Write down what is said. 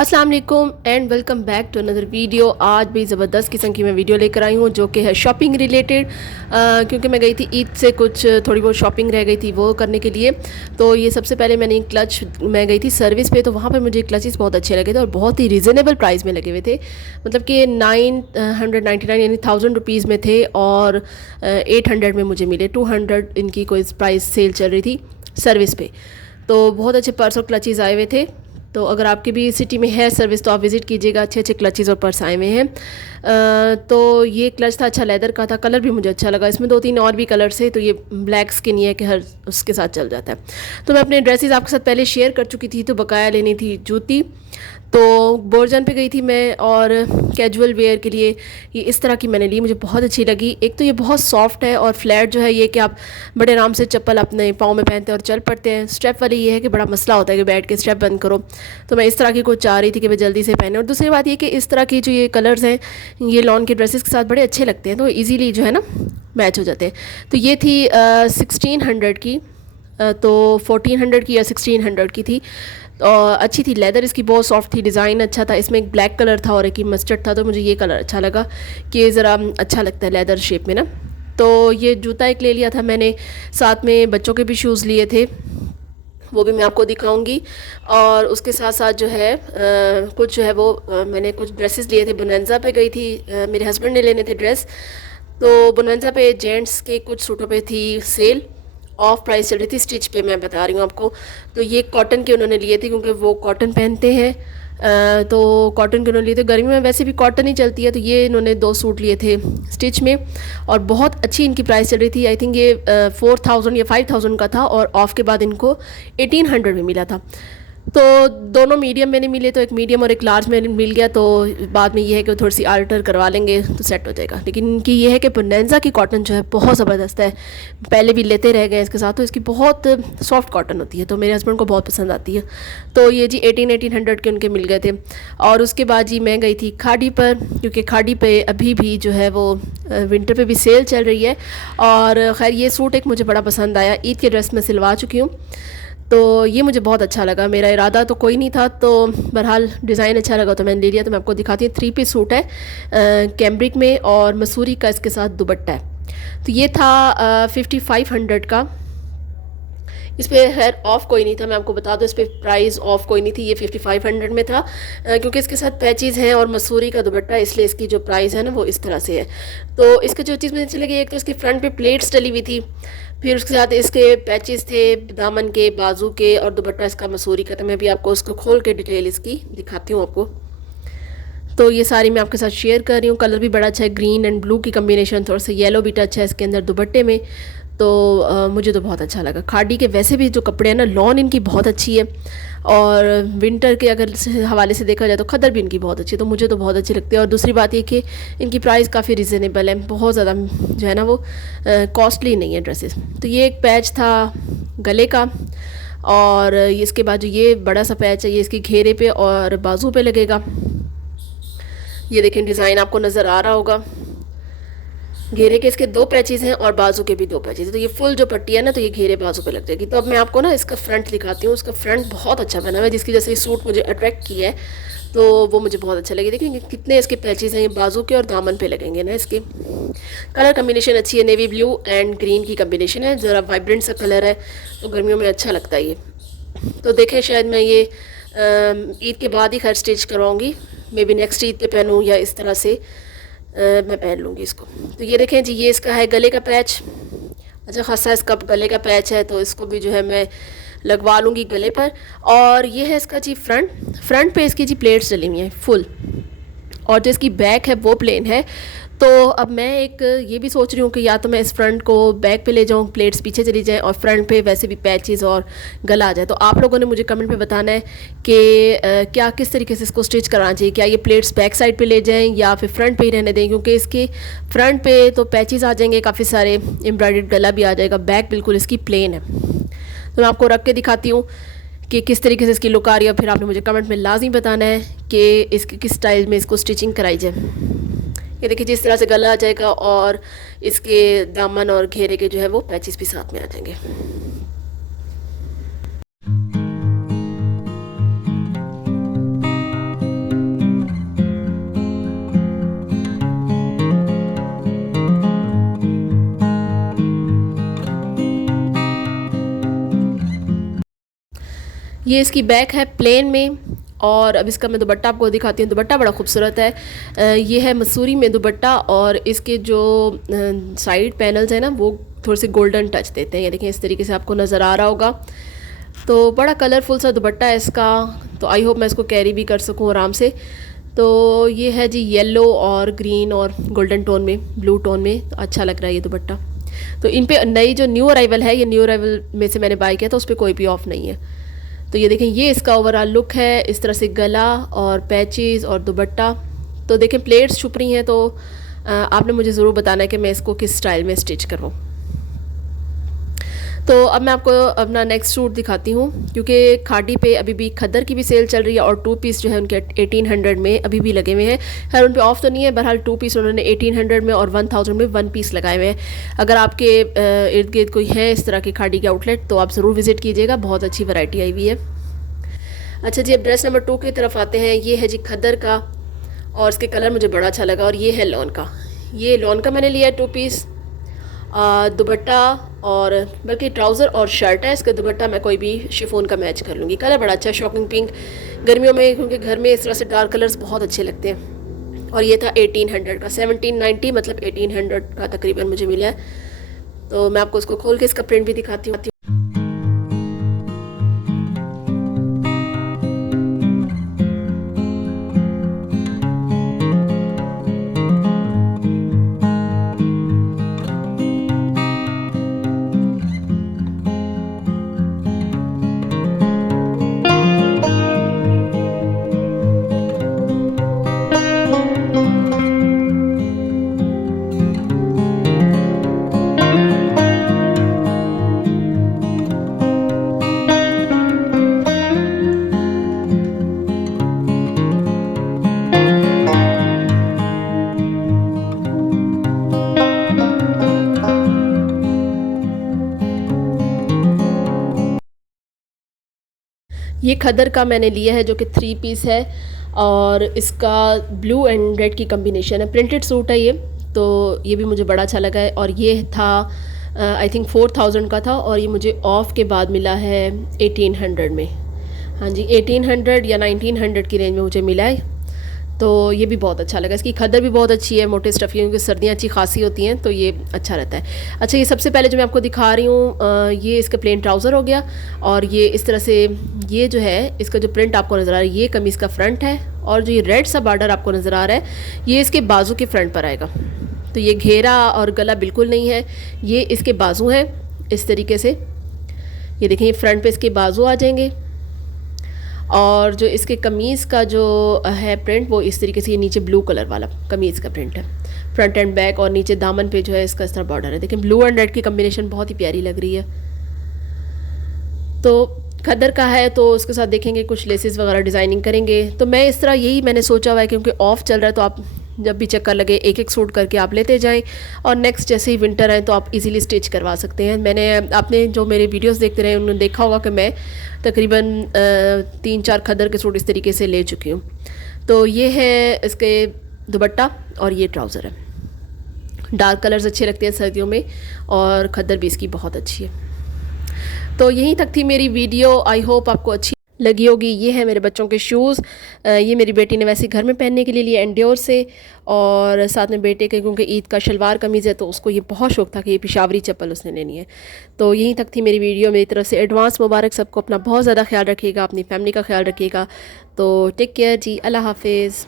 अस्सलाम वालेकुम and welcome back to another video. आज भी ज़बरदस्त किस्म की मैं वीडियो लेकर आई हूँ जो कि है शॉपिंग रिलेटेड, क्योंकि मैं गई थी ईद से कुछ थोड़ी बहुत शॉपिंग रह गई थी वो करने के लिए। तो ये सबसे पहले मैं गई थी सर्विस पे, तो वहाँ पे मुझे क्लचेस बहुत अच्छे लगे थे और बहुत ही रिजनेबल प्राइस में लगे हुए थे। मतलब कि 999 यानी 1000 रुपीज़ में थे और 800 में मुझे मिले। 200 इनकी कोई प्राइस सेल चल रही थी सर्विस पे। तो बहुत अच्छे पर्स और क्लचेस आए हुए थे। तो अगर आपकी भी सिटी में है सर्विस तो आप विज़िट कीजिएगा। अच्छे अच्छे क्लचेस और पर्स आए हुए हैं। तो ये क्लच था, अच्छा लेदर का था, कलर भी मुझे अच्छा लगा। इसमें 2-3 और भी कलर्स है, तो ये ब्लैक स्किन है कि हर उसके साथ चल जाता है। तो मैं अपने ड्रेसेस आपके साथ पहले शेयर कर चुकी थी। तो बकाया लेनी थी जूती, तो बोरजान पे गई थी मैं और कैजुअल वेयर के लिए ये इस तरह की मैंने ली, मुझे बहुत अच्छी लगी। एक तो ये बहुत सॉफ्ट है और फ्लैट जो है ये कि आप बड़े आराम से चप्पल अपने पाँव में पहनते हैं और चल पड़ते हैं। स्टेप वाली ये है कि बड़ा मसला होता है कि बैठ के स्टेप बंद करो, तो मैं इस तरह की कुछ चाह रही थी कि मैं जल्दी से पहने। और दूसरी बात ये कि इस तरह की जो ये कलर्स हैं ये लॉन के ड्रेसेस के साथ बड़े अच्छे लगते हैं, तो ईजीली जो है ना मैच हो जाते हैं। तो ये थी 1600 की, तो 1400 की या 1600 की थी। और अच्छी थी, लेदर इसकी बहुत सॉफ्ट थी, डिज़ाइन अच्छा था। इसमें एक ब्लैक कलर था और एक ही मस्टर्ड था, तो मुझे ये कलर अच्छा लगा कि ज़रा अच्छा लगता है लेदर शेप में ना। तो ये जूता एक ले लिया था मैंने, साथ में बच्चों के भी शूज़ लिए थे, वो भी मैं आपको दिखाऊंगी। और उसके साथ साथ जो है कुछ जो है वो मैंने कुछ ड्रेसेस लिए थे। बोनांजा पे गई थी, मेरे हस्बैंड ने लेने थे ड्रेस। तो बोनांजा पे जेंट्स के कुछ सूटों पे थी सेल, ऑफ प्राइस चल रही थी। स्टिच पे मैं बता रही हूँ आपको। तो ये कॉटन के उन्होंने लिए थे क्योंकि वो कॉटन पहनते हैं। तो कॉटन के उन्होंने लिए थे, गर्मी में वैसे भी कॉटन ही चलती है। तो ये इन्होंने 2 सूट लिए थे स्टिच में और बहुत अच्छी इनकी प्राइस चल रही थी। आई थिंक ये 4000 या 5000 का था और ऑफ के बाद इनको 1800 में मिला था। तो दोनों मीडियम में नहीं मिले, तो एक मीडियम और एक लार्ज में मिल गया। तो बाद में ये है कि थोड़ी सी आल्टर करवा लेंगे तो सेट हो जाएगा। लेकिन इनकी ये है कि बोनांजा की कॉटन जो है बहुत ज़बरदस्त है, पहले भी लेते रह गए इसके साथ। तो इसकी बहुत सॉफ्ट कॉटन होती है, तो मेरे हस्बैंड को बहुत पसंद आती है। तो ये जी 1800 के उनके मिल गए थे। और उसके बाद जी मैं गई थी खाड़ी पर, क्योंकि खाड़ी पे अभी भी जो है वो विंटर पे भी सेल चल रही है। और ख़ैर ये सूट एक मुझे बड़ा पसंद आया, ईद के ड्रेस में सिलवा चुकी हूँ, तो ये मुझे बहुत अच्छा लगा। मेरा इरादा तो कोई नहीं था, तो बहरहाल डिज़ाइन अच्छा लगा तो मैंने ले लिया। तो मैं आपको दिखाती हूँ। 3 पीस सूट है कैम्ब्रिक में और मसूरी का इसके साथ दुपट्टा है। तो ये था 5500 का। इस पर खैर ऑफ़ कोई नहीं था, मैं आपको बता दूँ, इस पर प्राइस ऑफ़ कोई नहीं थी। ये 5500 में था, क्योंकि इसके साथ पैचेज़ हैं और मसूरी का दुपट्टा, इसलिए इसकी जो प्राइस है ना वो इस तरह से है। तो इसका जो चीज़ मुझे अच्छी लगी, एक तो इसकी फ्रंट पे प्लेट्स डली हुई थी, फिर उसके साथ इसके पैचेस थे दामन के, बाजू के, और दुपट्टा इसका मसूरी का। तो मैं भी आपको उसको खोल के डिटेल इसकी दिखाती हूँ आपको। तो ये सारी मैं आपके साथ शेयर कर रही हूँ। कलर भी बड़ा अच्छा है, ग्रीन एंड ब्लू की कम्बिनेशन, थोड़ा सा येलो भी टच है इसके अंदर दुपट्टे में। तो मुझे तो बहुत अच्छा लगा। खाड़ी के वैसे भी जो कपड़े हैं ना, लॉन इनकी बहुत अच्छी है, और विंटर के अगर हवाले से देखा जाए तो खदर भी इनकी बहुत अच्छी है, तो मुझे तो बहुत अच्छी लगती है। और दूसरी बात ये कि इनकी प्राइस काफ़ी रिजनेबल है, बहुत ज़्यादा जो है ना वो कॉस्टली नहीं है ड्रेसेस। तो ये एक पैच था गले का, और इसके बाद जो ये बड़ा सा पैच है ये इसकी घेरे पे और बाजू पे लगेगा। ये देखें डिज़ाइन आपको नज़र आ रहा होगा। घेरे के इसके 2 पैचेज़ हैं और बाजू के भी 2 पैचेज़ हैं। तो ये फुल जो पट्टी है ना, तो ये घेरे बाजू पे लग जाएगी। तो अब मैं आपको ना इसका फ्रंट दिखाती हूँ। उसका फ्रंट बहुत अच्छा बना हुआ है, जिसकी जैसे ये सूट मुझे अट्रैक्ट किया है, तो वो मुझे बहुत अच्छा लगे। देखिए कितने इसके पैचेज़ हैं, ये बाजू के और दामन पे लगेंगे ना। इसके कलर कम्बिनेशन अच्छी है, नेवी ब्लू एंड ग्रीन की कम्बिनेशन है, ज़रा वाइब्रेंट सा कलर है, तो गर्मियों में अच्छा लगता है ये। तो देखें शायद मैं ये ईद के बाद ही खैर स्टिच करवाऊँगी, मे बी नेक्स्ट ईद पे पहनूँ या इस तरह से मैं पहन लूँगी इसको। तो ये देखें जी, ये इसका है गले का पैच, अच्छा खासा इसका गले का पैच है, तो इसको भी जो है मैं लगवा लूँगी गले पर। और ये है इसका जी फ्रंट पे इसकी जी प्लेट्स डली हुई हैं फुल, और जो इसकी बैक है वो प्लेन है। तो अब मैं एक ये भी सोच रही हूँ कि या तो मैं इस फ्रंट को बैक पे ले जाऊँ, प्लेट्स पीछे चली जाएँ, और फ्रंट पे वैसे भी पैचेस और गला आ जाए। तो आप लोगों ने मुझे कमेंट पे बताना है कि क्या किस तरीके से इसको स्टिच कराना चाहिए, क्या ये प्लेट्स बैक साइड पे ले जाएँ या फिर फ्रंट पे ही रहने दें, क्योंकि इसके फ्रंट पे तो पैचेस आ जाएंगे काफ़ी सारे, एम्ब्रॉयडर्ड गला भी आ जाएगा, बैक बिल्कुल इसकी प्लेन है। तो मैं आपको रख के दिखाती हूँ कि किस तरीके से इसकी लुक आ रही है, फिर आपने मुझे कमेंट में लाजमी बताना है कि इसके किस स्टाइल में इसको स्टिचिंग कराई जाए। ये देखिए जिस तरह से गला आ जाएगा और इसके दामन और घेरे के जो है वो पैचेस भी साथ में आ जाएंगे। ये इसकी बैक है प्लेन में। और अब इसका मैं दुपट्टा आपको दिखाती हूँ। दुपट्टा बड़ा खूबसूरत है। ये है मसूरी में दुपट्टा, और इसके जो साइड पैनल्स हैं ना वो थोड़े से गोल्डन टच देते हैं। ये देखें, इस तरीके से आपको नज़र आ रहा होगा। तो बड़ा कलरफुल सा दुपट्टा है इसका। तो आई होप मैं इसको कैरी भी कर सकूँ आराम से। तो ये है जी येलो और ग्रीन और गोल्डन टोन में, ब्लू टोन में। तो अच्छा लग रहा है ये दुपट्टा। तो इन पे नई जो न्यू अराइवल है, ये न्यू अराइवल में से मैंने बाय किया था, उस पर कोई भी ऑफ नहीं है। तो ये देखें, ये इसका ओवरऑल लुक है। इस तरह से गला और पैचेस और दुपट्टा। तो देखें प्लेट्स छुप रही हैं, तो आपने मुझे ज़रूर बताना है कि मैं इसको किस स्टाइल में स्टिच करवाऊँ। तो अब मैं आपको अपना नेक्स्ट सूट दिखाती हूँ, क्योंकि खाड़ी पे अभी भी खद्दर की भी सेल चल रही है, और 2 पीस जो है उनके 1800 में अभी भी लगे हुए हैं। खैर उन पे ऑफ तो नहीं है, बहरहाल 2 पीस उन्होंने 1800 में और 1000 में 1 पीस लगाए हुए हैं। अगर आपके इर्द गिर्द कोई है इस तरह की खाड़ी के आउटलेट, तो आप ज़रूर विज़िट कीजिएगा, बहुत अच्छी वैरायटी आई हुई है। अच्छा जी, अब ड्रेस नंबर 2 की तरफ आते हैं। ये है जी खद्दर का, और इसके कलर मुझे बड़ा अच्छा लगा। और ये है लॉन का। ये लॉन का मैंने लिया है 2 पीस। दुपट्टा और बल्कि ट्राउज़र और शर्ट है। इसका दुपट्टा मैं कोई भी शिफॉन का मैच कर लूँगी। कलर बड़ा अच्छा है, शॉकिंग पिंक। गर्मियों में क्योंकि घर में इस तरह से डार्क कलर्स बहुत अच्छे लगते हैं। और ये था 1800 का, 1790 मतलब 1800 का तकरीबन मुझे मिला है। तो मैं आपको इसको खोल के इसका प्रिंट भी दिखाती हूँ। ये खदर का मैंने लिया है, जो कि 3 पीस है, और इसका ब्लू एंड रेड की कम्बिनेशन है। प्रिंटेड सूट है ये। तो ये भी मुझे बड़ा अच्छा लगा है। और ये था आई थिंक 4000 का था, और ये मुझे ऑफ के बाद मिला है 1800 में। हाँ जी, 1800 या 1900 की रेंज में मुझे मिला है। तो ये भी बहुत अच्छा लगा। इसकी खद्दर भी बहुत अच्छी है, मोटे स्टफ़ी, क्योंकि सर्दियाँ अच्छी खासी होती हैं, तो ये अच्छा रहता है। अच्छा, ये सबसे पहले जो मैं आपको दिखा रही हूँ, ये इसका प्लेन ट्राउज़र हो गया। और ये इस तरह से, ये जो है इसका जो प्रिंट आपको नज़र आ रहा है, ये कमीज़ का फ्रंट है। और जो ये रेड सा बॉर्डर आपको नज़र आ रहा है, ये इसके बाजू के फ्रंट पर आएगा। तो ये घेरा और गला बिल्कुल नहीं है, ये इसके बाजू हैं इस तरीके से। ये देखें, ये फ्रंट पे इसके बाजू आ जाएंगे। और जो इसके कमीज़ का जो है प्रिंट, वो इस तरीके से, ये नीचे ब्लू कलर वाला कमीज़ का प्रिंट है, फ्रंट एंड बैक। और नीचे दामन पे जो है इसका इस तरह बॉर्डर है। देखें, ब्लू एंड रेड की कम्बिनेशन बहुत ही प्यारी लग रही है। तो खद्दर का है, तो उसके साथ देखेंगे कुछ लेसेस वगैरह डिज़ाइनिंग करेंगे। तो मैं इस तरह यही मैंने सोचा हुआ है, क्योंकि ऑफ़ चल रहा है, तो आप जब भी चक्कर लगे एक एक सूट करके आप लेते जाएं, और नेक्स्ट जैसे ही विंटर आए तो आप इजीली स्टिच करवा सकते हैं। मैंने, आपने जो मेरे वीडियोस देखते रहे उन्होंने देखा होगा कि मैं तकरीबन 3-4 खद्दर के सूट इस तरीके से ले चुकी हूँ। तो ये है इसके दुपट्टा, और ये ट्राउज़र है। डार्क कलर्स अच्छे लगते हैं सर्दियों में, और खद्दर भी इसकी बहुत अच्छी है। तो यहीं तक थी मेरी वीडियो। आई होप आपको अच्छी लगी होगी। ये है मेरे बच्चों के शूज़। ये मेरी बेटी ने वैसे घर में पहनने के लिए लिए एंड्योर से, और साथ में बेटे के, क्योंकि ईद का शलवार कमीज़ है, तो उसको ये बहुत शौक था कि ये पेशावरी चप्पल उसने लेनी है। तो यहीं तक थी मेरी वीडियो। मेरी तरफ से एडवांस मुबारक सबको। अपना बहुत ज़्यादा ख्याल रखिएगा, अपनी फैमिली का ख्याल रखिएगा। तो टेक केयर जी, अल्लाह हाफिज़।